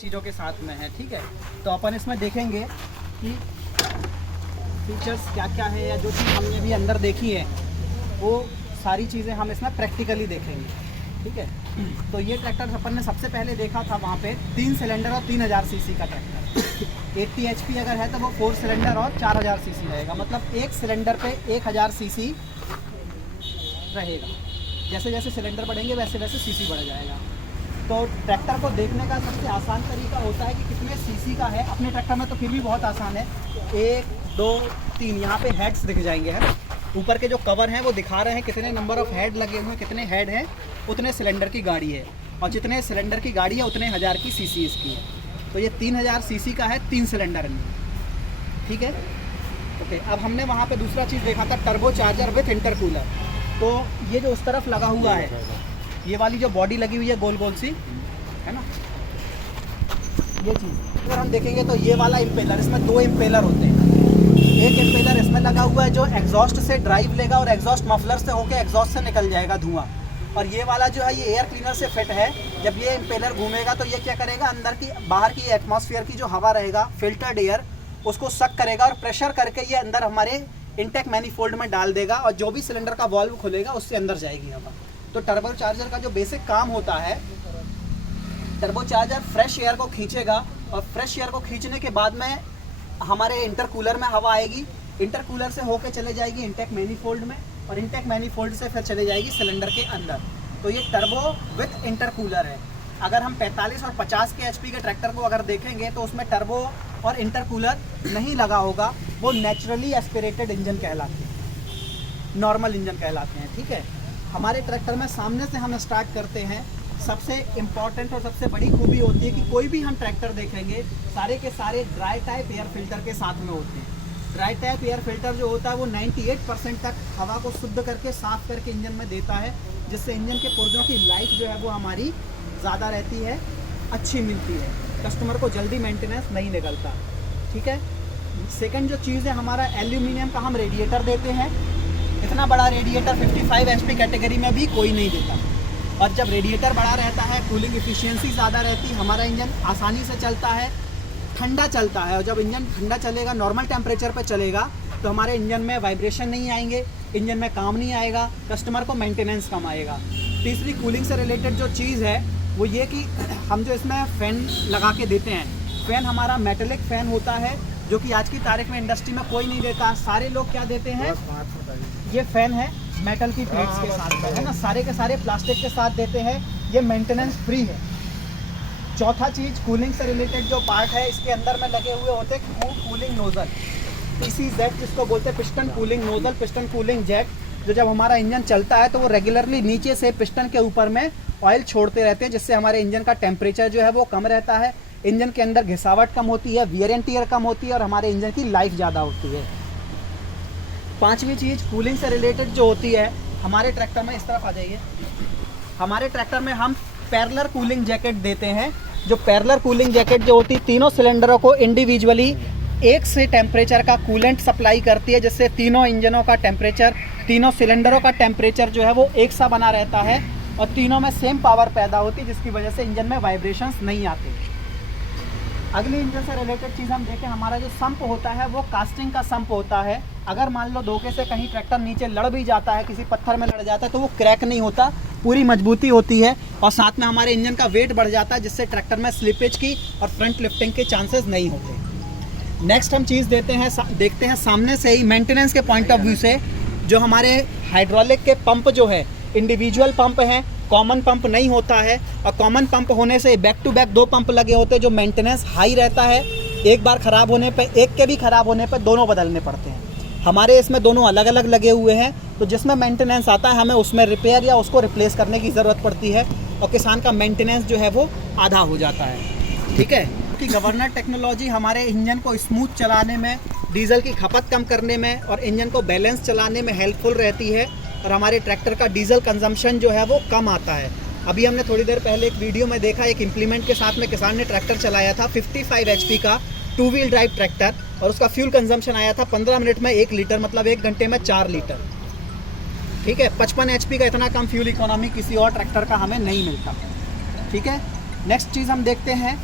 चीज़ों के साथ में है। ठीक है, तो अपन इसमें देखेंगे कि फीचर्स क्या क्या है, या जो चीज़ हमने भी अंदर देखी है वो सारी चीज़ें हम इसमें प्रैक्टिकली देखेंगे। ठीक है, तो ये ट्रैक्टर अपन ने सबसे पहले देखा था वहाँ पे 3 सिलेंडर और 3000 सीसी का ट्रैक्टर। 80 HP अगर है तो वो 4 सिलेंडर और 4000 सीसी रहेगा, मतलब एक सिलेंडर पे 1000 सीसी रहेगा। जैसे जैसे सिलेंडर बढ़ेंगे वैसे वैसे सीसी बढ़ जाएगा। तो ट्रैक्टर को देखने का सबसे आसान तरीका होता है कि कितने सीसी का है। अपने ट्रैक्टर में तो फिर भी बहुत आसान है, 1 2 3 यहाँ पे हेड्स दिख जाएंगे, है। ऊपर के जो कवर हैं वो दिखा रहे हैं कितने नंबर ऑफ हेड लगे हुए हैं, कितने हेड हैं उतने सिलेंडर की गाड़ी है, और जितने सिलेंडर की गाड़ी है उतने 1000 की सीसी इसकी है। तो ये 3000 सीसी का है 3 सिलेंडर में। ठीक है, ओके। अब हमने वहाँ पे दूसरा चीज़ देखा था टर्बो चार्जर विथ इंटरकूलर। तो ये जो उस तरफ लगा हुआ है, ये वाली जो बॉडी लगी हुई है गोल गोल सी, है ना, ये चीज़ अगर हम देखेंगे तो ये वाला इम्पेलर, इसमें 2 इम्पेलर होते हैं। एक इम्पेलर इसमें लगा हुआ है जो एग्जॉस्ट से ड्राइव लेगा और एग्जॉस्ट मफलर से होकर एग्जॉस्ट से निकल जाएगा धुआं, और ये वाला जो है ये एयर क्लीनर से फिट है। जब ये इम्पेलर घूमेगा तो ये क्या करेगा, अंदर की बाहर की एटमॉस्फेयर की जो हवा रहेगा, फिल्टर्ड एयर, उसको सक करेगा और प्रेशर करके ये अंदर हमारे इंटेक मैनीफोल्ड में डाल देगा, और जो भी सिलेंडर का वॉल्व खुलेगा उससे अंदर जाएगी हवा। तो टर्बो चार्जर का जो बेसिक काम होता है, टर्बो चार्जर फ्रेश एयर को खींचेगा, और फ्रेश एयर को खींचने के बाद में हमारे इंटरकूलर में हवा आएगी, इंटरकूलर से होके चले जाएगी इंटेक मैनीफोल्ड में, और इंटेक मैनीफोल्ड से फिर चले जाएगी सिलेंडर के अंदर। तो ये टर्बो विथ इंटरकूलर है। अगर हम 45 और 50 के HP के ट्रैक्टर को अगर देखेंगे तो उसमें टर्बो और इंटरकूलर नहीं लगा होगा, वो नेचुरली एस्पिरेटेड इंजन कहलाते हैं, नॉर्मल इंजन कहलाते हैं। ठीक है, हमारे ट्रैक्टर में सामने से हम स्टार्ट करते हैं। सबसे इम्पॉर्टेंट और सबसे बड़ी खूबी होती है कि कोई भी हम ट्रैक्टर देखेंगे सारे के सारे ड्राई टाइप एयर फिल्टर के साथ में होते हैं। ड्राई टाइप एयर फिल्टर जो होता है वो 98% तक हवा को शुद्ध करके साफ करके इंजन में देता है, जिससे इंजन के पुर्जों की लाइफ जो है वो हमारी ज़्यादा रहती है, अच्छी मिलती है, कस्टमर को जल्दी मेंटेनेंस नहीं निकलता। ठीक है, सेकंड जो चीज़ है, हमारा एल्यूमिनियम का हम रेडिएटर देते हैं। इतना बड़ा रेडिएटर 55 HP कैटेगरी में भी कोई नहीं देता, और जब रेडिएटर बड़ा रहता है कूलिंग एफिशिएंसी ज़्यादा रहती है, हमारा इंजन आसानी से चलता है, ठंडा चलता है। और जब इंजन ठंडा चलेगा, नॉर्मल टेम्परेचर पर चलेगा, तो हमारे इंजन में वाइब्रेशन नहीं आएंगे, इंजन में काम नहीं आएगा, कस्टमर को मेंटेनेंस कम आएगा। तीसरी कूलिंग से रिलेटेड जो चीज़ है वो ये कि हम जो इसमें फ़ैन लगा के देते हैं, फ़ैन हमारा मेटेलिक फ़ैन होता है, जो कि आज की तारीख में इंडस्ट्री में कोई नहीं देता। सारे लोग क्या देते हैं, ये फ़ैन है मेटल की प्लेट्स के साथ, है ना, सारे के सारे प्लास्टिक के साथ देते हैं, ये मेंटेनेंस फ्री है। चौथा चीज़, कूलिंग से रिलेटेड जो पार्ट है, इसके अंदर में लगे हुए होते हैं कूलिंग नोज़ल, PCZ जिसको बोलते हैं, piston cooling nozzle, piston cooling jet, जो जब हमारा इंजन चलता है तो वो रेगुलरली नीचे से पिस्टन के ऊपर में ऑयल छोड़ते रहते हैं, जिससे हमारे इंजन का टेम्परेचर जो है वो कम रहता है, इंजन के अंदर घिसावट कम होती है, वियर एंड टियर कम होती है, और हमारे इंजन की लाइफ ज़्यादा होती है। पांचवी चीज़ कूलिंग से रिलेटेड जो होती है, हमारे ट्रैक्टर में, इस तरफ आ जाइए, हमारे ट्रैक्टर में हम पैरेलल कूलिंग जैकेट देते हैं। जो पैरेलल कूलिंग जैकेट जो होती है, तीनों सिलेंडरों को इंडिविजुअली एक से टेम्परेचर का कूलेंट सप्लाई करती है, जिससे तीनों इंजनों का टेम्परेचर, तीनों सिलेंडरों का टेम्परेचर जो है वो एक सा बना रहता है, और तीनों में सेम पावर पैदा होती है, जिसकी वजह से इंजन में वाइब्रेशंस नहीं आते। अगली इंजन से रिलेटेड चीज़ हम देखें, हमारा जो संप होता है वो कास्टिंग का संप होता है। अगर मान लो धोखे से कहीं ट्रैक्टर नीचे लड़ भी जाता है, किसी पत्थर में लड़ जाता है, तो वो क्रैक नहीं होता, पूरी मजबूती होती है, और साथ में हमारे इंजन का वेट बढ़ जाता है, जिससे ट्रैक्टर में स्लिपेज की और फ्रंट लिफ्टिंग के चांसेस नहीं होते। नेक्स्ट हम चीज़ देखते हैं सामने से ही मेंटेनेंस के पॉइंट ऑफ व्यू से, जो हमारे हाइड्रोलिक के पंप जो है, इंडिविजुअल पंप हैं, कॉमन पंप नहीं होता है, और कॉमन पंप होने से बैक टू बैक 2 पंप लगे होते हैं, जो मेंटेनेंस हाई रहता है। एक बार ख़राब होने पे, एक के भी ख़राब होने पे दोनों बदलने पड़ते हैं। हमारे इसमें दोनों अलग अलग लगे हुए हैं, तो जिसमें मेंटेनेंस आता है हमें उसमें रिपेयर या उसको रिप्लेस करने की ज़रूरत पड़ती है, और किसान का मेंटेनेंस जो है वो आधा हो जाता है। ठीक है, कि गवर्नर टेक्नोलॉजी हमारे इंजन को स्मूथ चलाने में, डीजल की खपत कम करने में और इंजन को बैलेंस चलाने में हेल्पफुल रहती है, और हमारे ट्रैक्टर का डीजल कंजम्पशन जो है वो कम आता है। अभी हमने थोड़ी देर पहले एक वीडियो में देखा, एक इम्प्लीमेंट के साथ में किसान ने ट्रैक्टर चलाया था, 55 HP का 2 व्हील ड्राइव ट्रैक्टर, और उसका फ्यूल कंजम्पशन आया था 15 मिनट में 1 लीटर, मतलब 1 घंटे में 4 लीटर। ठीक है, 55 HP का इतना कम फ्यूल इकोनॉमी किसी और ट्रैक्टर का हमें नहीं मिलता। ठीक है, नेक्स्ट चीज़ हम देखते हैं